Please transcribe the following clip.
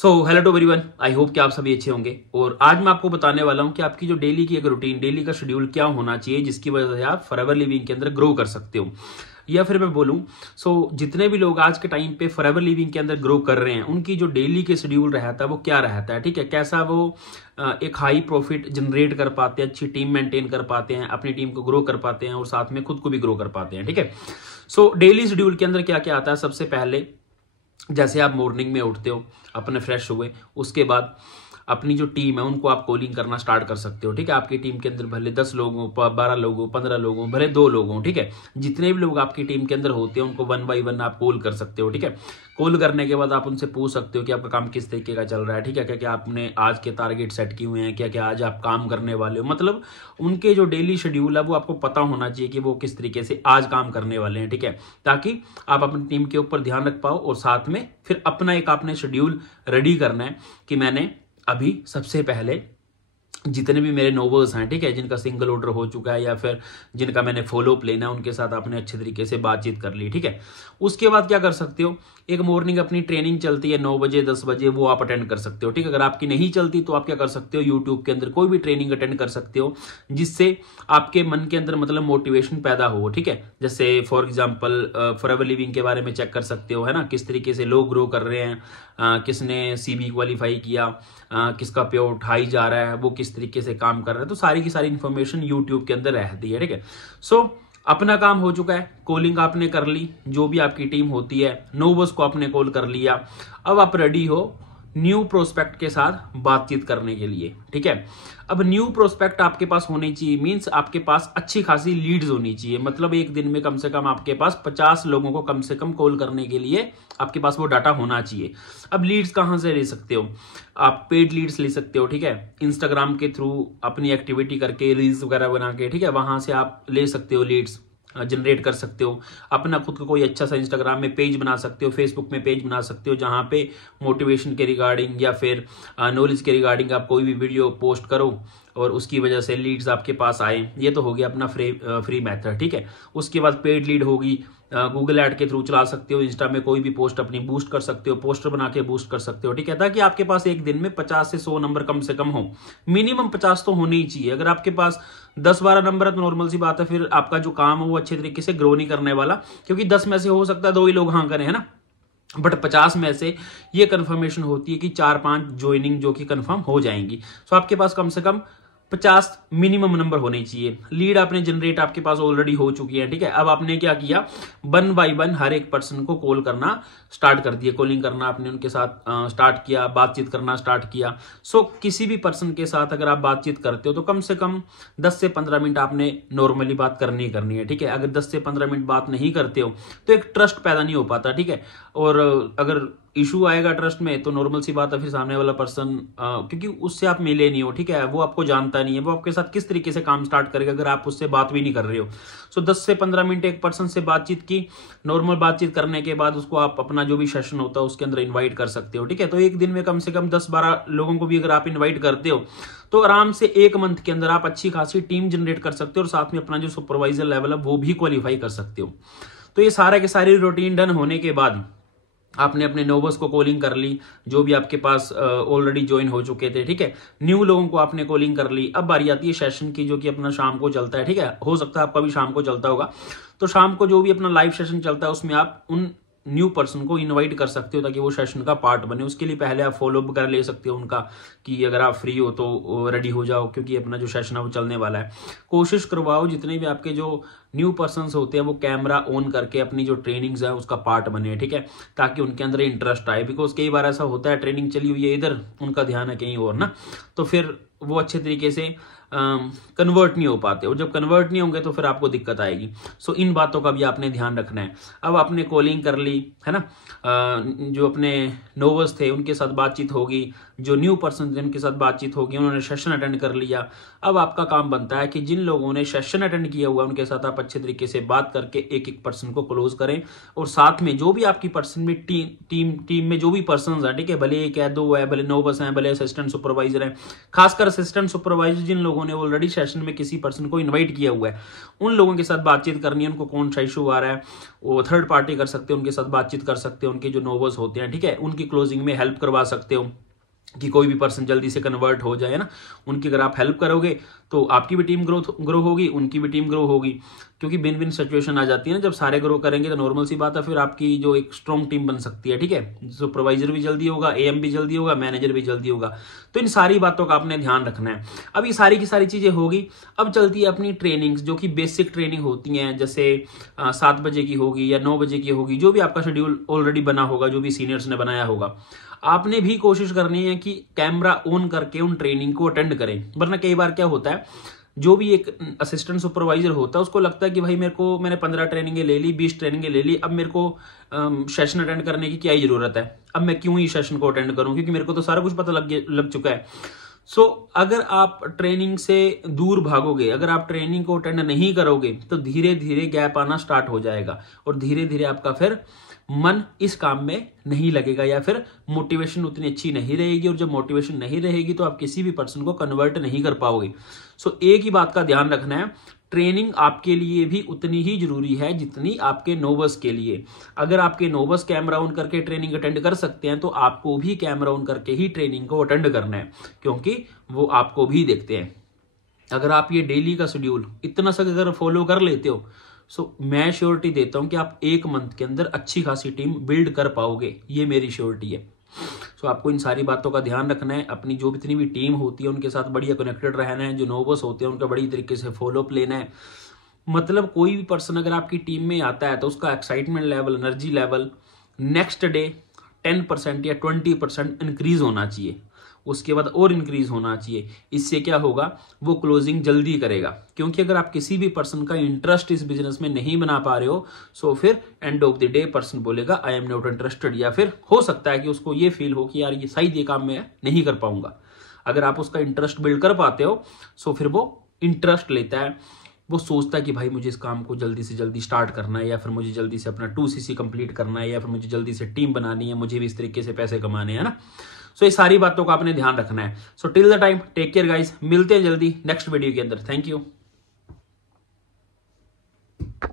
So hello to everyone, I hope कि आप सभी अच्छे होंगे। और आज मैं आपको बताने वाला हूं कि आपकी जो डेली की एक रूटीन, डेली का शेड्यूल क्या होना चाहिए जिसकी वजह से आप फॉरएवर लिविंग के अंदर ग्रो कर सकते हो। या फिर मैं बोलूं, जितने भी लोग आज के टाइम पे फॉरएवर लिविंग के अंदर ग्रो कर रहे हैं उनकी जो डेली के शेड्यूल रहता है वो क्या रहता है, ठीक है। कैसा वो एक हाई प्रॉफिट जनरेट कर पाते हैं, अच्छी टीम मेंटेन कर पाते हैं, अपनी टीम को ग्रो कर पाते हैं और साथ में खुद को भी ग्रो कर पाते हैं, ठीक है। डेली शेड्यूल के अंदर क्या क्या आता है। सबसे पहले जैसे आप मॉर्निंग में उठते हो, अपने फ्रेश हुए, उसके बाद अपनी जो टीम है उनको आप कॉलिंग करना स्टार्ट कर सकते हो, ठीक है। आपकी टीम के अंदर भले 10 लोग हो, 12 लोग हो, 15 लोग हो, भले 2 लोग हो, ठीक है। जितने भी लोग आपकी टीम के अंदर होते हैं उनको 1 बाय 1 आप कॉल कर सकते हो, ठीक है। कॉल करने के बाद आप उनसे पूछ सकते हो कि आपका काम किस तरीके का चल रहा है, ठीक है। क्या क्या आपने आज के टारगेट सेट किए हुए हैं, क्या क्या आज आप काम करने वाले हो। मतलब उनके जो डेली शेड्यूल है वो आपको पता होना चाहिए कि वो किस तरीके से आज काम करने वाले हैं, ठीक है। ताकि आप अपनी टीम के ऊपर ध्यान रख पाओ और साथ में फिर अपना एक आपने शेड्यूल रेडी करना है कि मैंने अभी सबसे पहले जितने भी मेरे नोवर्स हैं, ठीक है, जिनका सिंगल ऑर्डर हो चुका है या फिर जिनका मैंने फॉलो अप लेना है, उनके साथ आपने अच्छे तरीके से बातचीत कर ली, ठीक है। उसके बाद क्या कर सकते हो, एक मॉर्निंग अपनी ट्रेनिंग चलती है 9 बजे 10 बजे, वो आप अटेंड कर सकते हो, ठीक है। अगर आपकी नहीं चलती तो आप क्या कर सकते हो, यूट्यूब के अंदर कोई भी ट्रेनिंग अटेंड कर सकते हो जिससे आपके मन के अंदर मतलब मोटिवेशन पैदा हो, ठीक है। जैसे फॉर एग्जाम्पल फॉरएवर लिविंग के बारे में चेक कर सकते हो, है ना, किस तरीके से लोग ग्रो कर रहे हैं, किसने सीबी क्वालिफाई किया, किसका पे आउट हाई जा रहा है, वो किस तरीके से काम कर रहा है। तो सारी की सारी इन्फॉर्मेशन यूट्यूब के अंदर रहती है, ठीक है। अपना काम हो चुका है, कॉलिंग आपने कर ली, जो भी आपकी टीम होती है, नोवर्स को आपने कॉल कर लिया। अब आप रेडी हो न्यू प्रोस्पेक्ट के साथ बातचीत करने के लिए, ठीक है। अब न्यू प्रोस्पेक्ट आपके पास होनी चाहिए, मींस आपके पास अच्छी खासी लीड्स होनी चाहिए। मतलब एक दिन में कम से कम आपके पास 50 लोगों को कम से कम कॉल करने के लिए आपके पास वो डाटा होना चाहिए। अब लीड्स कहां से ले सकते हो, आप पेड लीड्स ले सकते हो, ठीक है। इंस्टाग्राम के थ्रू अपनी एक्टिविटी करके, रील्स वगैरह बना के, ठीक है, वहां से आप ले सकते हो, लीड्स जनरेट कर सकते हो। अपना खुद का कोई अच्छा सा इंस्टाग्राम में पेज बना सकते हो, फेसबुक में पेज बना सकते हो, जहां पे मोटिवेशन के रिगार्डिंग या फिर नॉलेज के रिगार्डिंग आप कोई भी वीडियो पोस्ट करो और उसकी वजह से लीड्स आपके पास आए। ये तो हो गया अपना फ्री मेथड, ठीक है। उसके बाद पेड लीड होगी, गूगल ऐड के थ्रू चला सकते हो, इंस्टा में कोई भी पोस्ट अपनी बूस्ट कर सकते हो, पोस्टर बना के बूस्ट कर सकते हो, ठीक है। ताकि आपके पास एक दिन में 50 से 100 नंबर कम से कम हो, मिनिमम 50 तो होने ही चाहिए। अगर आपके पास 10-12 नंबर है तो नॉर्मल सी बात है, फिर आपका जो काम है वो अच्छे तरीके से ग्रो नहीं करने वाला, क्योंकि 10 में से हो सकता है 2 ही लोग हाँ करें, है ना। बट 50 में से ये कंफर्मेशन होती है कि 4-5 ज्वाइनिंग जो कि कंफर्म हो जाएंगी। आपके पास कम से कम 50 मिनिमम नंबर होने चाहिए। लीड आपने जनरेट आपके पास ऑलरेडी हो चुकी है, ठीक है। अब आपने क्या किया, 1 बाय 1 हर एक पर्सन को कॉल करना स्टार्ट कर दिया, कॉलिंग करना आपने उनके साथ स्टार्ट किया, बातचीत करना स्टार्ट किया। किसी भी पर्सन के साथ अगर आप बातचीत करते हो तो कम से कम 10 से 15 मिनट आपने नॉर्मली बात करनी है, ठीक है। अगर 10 से 15 मिनट बात नहीं करते हो तो एक ट्रस्ट पैदा नहीं हो पाता, ठीक है। और अगर इशू आएगा ट्रस्ट में तो नॉर्मल सी बात है, फिर सामने वाला पर्सन क्योंकि उससे आप मिले नहीं हो, ठीक है, वो आपको जानता नहीं है, वो आपके साथ किस तरीके से काम स्टार्ट करेगा अगर आप उससे बात भी नहीं कर रहे हो। 10 से 15 मिनट एक पर्सन से बातचीत की, नॉर्मल बातचीत करने के बाद उसको आप अपना जो भी सेशन होता है उसके अंदर इन्वाइट कर सकते हो, ठीक है। तो एक दिन में कम से कम 10-12 लोगों को भी अगर आप इन्वाइट करते हो तो आराम से 1 मंथ के अंदर आप अच्छी खासी टीम जनरेट कर सकते हो और साथ में अपना जो सुपरवाइजर लेवल है वो भी क्वालिफाई कर सकते हो। तो ये सारा के सारी रूटीन डन होने के बाद आपने अपने नोवर्स को कॉलिंग कर ली, जो भी आपके पास ऑलरेडी ज्वाइन हो चुके थे, ठीक है। न्यू लोगों को आपने कॉलिंग कर ली। अब बारी आती है सेशन की, जो कि अपना शाम को चलता है, ठीक है। हो सकता है आपका भी शाम को चलता होगा, तो शाम को जो भी अपना लाइव सेशन चलता है उसमें आप उन न्यू पर्सन को इनवाइट कर सकते हो ताकि वो सेशन का पार्ट बने। उसके लिए पहले आप फॉलो अप वगैरह ले सकते हो उनका कि अगर आप फ्री हो तो रेडी हो जाओ, क्योंकि अपना जो सेशन है वो चलने वाला है। कोशिश करवाओ जितने भी आपके जो न्यू पर्सन्स होते हैं वो कैमरा ऑन करके अपनी जो ट्रेनिंग्स है उसका पार्ट बने, ठीक है, ताकि उनके अंदर इंटरेस्ट आए। बिकॉज कई बार ऐसा होता है ट्रेनिंग चली हुई है इधर, उनका ध्यान है कहीं और ना, तो फिर वो अच्छे तरीके से कन्वर्ट नहीं हो पाते, और जब कन्वर्ट नहीं होंगे तो फिर आपको दिक्कत आएगी। इन बातों का भी आपने ध्यान रखना है। अब आपने कॉलिंग कर ली, है ना, जो अपने नोवर्स थे उनके साथ बातचीत होगी, जो न्यू पर्सन थे उनके साथ बातचीत होगी, उन्होंने सेशन अटेंड कर लिया। अब आपका काम बनता है कि जिन लोगों ने सेशन अटेंड किया हुआ उनके साथ आप अच्छे तरीके से बात करके एक पर्सन को क्लोज करें, और साथ में जो भी आपकी पर्सन में टीम में जो भी पर्सन है, ठीक है, भले 1 है 2 है, भले नोवर्स हैं, भले असिस्टेंट सुपरवाइजर है, खासकर असिस्टेंट सुपरवाइजर जिन लोगों लोगों ने ऑलरेडी सेशन में किसी पर्सन को इन्वाइट किया हुआ है, उन लोगों के साथ बातचीत करनी है, उनको कौन सा इशू आ रहा है वो थर्ड पार्टी कर सकते हो, उनके साथ बातचीत कर सकते हो, उनके जो नोवर्स होते हैं, ठीक है, उनकी क्लोजिंग में हेल्प करवा सकते हो कि कोई भी पर्सन जल्दी से कन्वर्ट हो जाए ना। उनकी अगर आप हेल्प करोगे तो आपकी भी टीम ग्रो होगी, उनकी भी टीम ग्रो होगी, क्योंकि विन विन सिचुएशन आ जाती है ना। जब सारे ग्रो करेंगे तो नॉर्मल सी बात है, फिर आपकी जो एक स्ट्रॉन्ग टीम बन सकती है, ठीक है। सुपरवाइजर भी जल्दी होगा, एएम भी जल्दी होगा, मैनेजर भी जल्दी होगा। तो इन सारी बातों का आपने ध्यान रखना है। अब ये सारी की सारी चीजें होगी। अब चलती है अपनी ट्रेनिंग्स, जो कि बेसिक ट्रेनिंग होती हैं, जैसे 7 बजे की होगी या 9 बजे की होगी, जो भी आपका शेड्यूल ऑलरेडी बना होगा, जो भी सीनियर्स ने बनाया होगा। आपने भी कोशिश करनी है कि कैमरा ऑन करके उन ट्रेनिंग को अटेंड करें, वरना कई बार क्या होता है, जो भी एक असिस्टेंट सुपरवाइजर होता है उसको लगता है कि भाई मैंने 15 ट्रेनिंगें ले ली, 20 ट्रेनिंगें ले ली, अब मेरे को सेशन अटेंड करने की क्या ही जरूरत है, अब मैं क्यों ही सेशन को अटेंड करूं, क्योंकि मेरे को तो सारा कुछ पता लग चुका है। सो अगर आप ट्रेनिंग से दूर भागोगे, अगर आप ट्रेनिंग को अटेंड नहीं करोगे, तो धीरे धीरे गैप आना स्टार्ट हो जाएगा और धीरे धीरे आपका फिर मन इस काम में नहीं लगेगा, या फिर मोटिवेशन उतनी अच्छी नहीं रहेगी। और जब मोटिवेशन नहीं रहेगी तो आप किसी भी पर्सन को कन्वर्ट नहीं कर पाओगे। सो एक ही बात का ध्यान रखना है, ट्रेनिंग आपके लिए भी उतनी ही जरूरी है जितनी आपके नोवर्स के लिए। अगर आपके नोवर्स कैमरा ऑन करके ट्रेनिंग अटेंड कर सकते हैं, तो आपको भी कैमरा ऑन करके ही ट्रेनिंग को अटेंड करना है, क्योंकि वो आपको भी देखते हैं। अगर आप ये डेली का शेड्यूल इतना सा अगर फॉलो कर लेते हो, सो मैं श्योरिटी देता हूं कि आप 1 मंथ के अंदर अच्छी खासी टीम बिल्ड कर पाओगे, ये मेरी श्योरिटी है। सो आपको इन सारी बातों का ध्यान रखना है, अपनी जो जितनी भी टीम होती है उनके साथ बढ़िया कनेक्टेड रहना है, जो नोवर्स होते हैं उनका बड़ी तरीके से फॉलोअप लेना है। मतलब कोई भी पर्सन अगर आपकी टीम में आता है तो उसका excitement level, energy level next day 10% या 20% इंक्रीज होना चाहिए, उसके बाद और इंक्रीज होना चाहिए। इससे क्या होगा, वो क्लोजिंग जल्दी करेगा, क्योंकि अगर आप किसी भी पर्सन का इंटरेस्ट इस बिजनेस में नहीं बना पा रहे हो, सो फिर end of the day person बोलेगा आई एम नॉट इंटरेस्टेड, या फिर हो सकता है कि उसको ये फील हो कि यार ये शायद ये काम मैं नहीं कर पाऊंगा। अगर आप उसका इंटरेस्ट बिल्ड कर पाते हो, सो फिर वो इंटरेस्ट लेता है, वो सोचता है कि भाई मुझे इस काम को जल्दी से जल्दी स्टार्ट करना है, या फिर मुझे जल्दी से अपना 2cc कंप्लीट करना है, या फिर मुझे जल्दी से टीम बनानी है, मुझे भी इस तरीके से पैसे कमाने हैं ना। सो ये सारी बातों का आपने ध्यान रखना है। So till the time take care guys, मिलते हैं जल्दी नेक्स्ट वीडियो के अंदर। Thank you.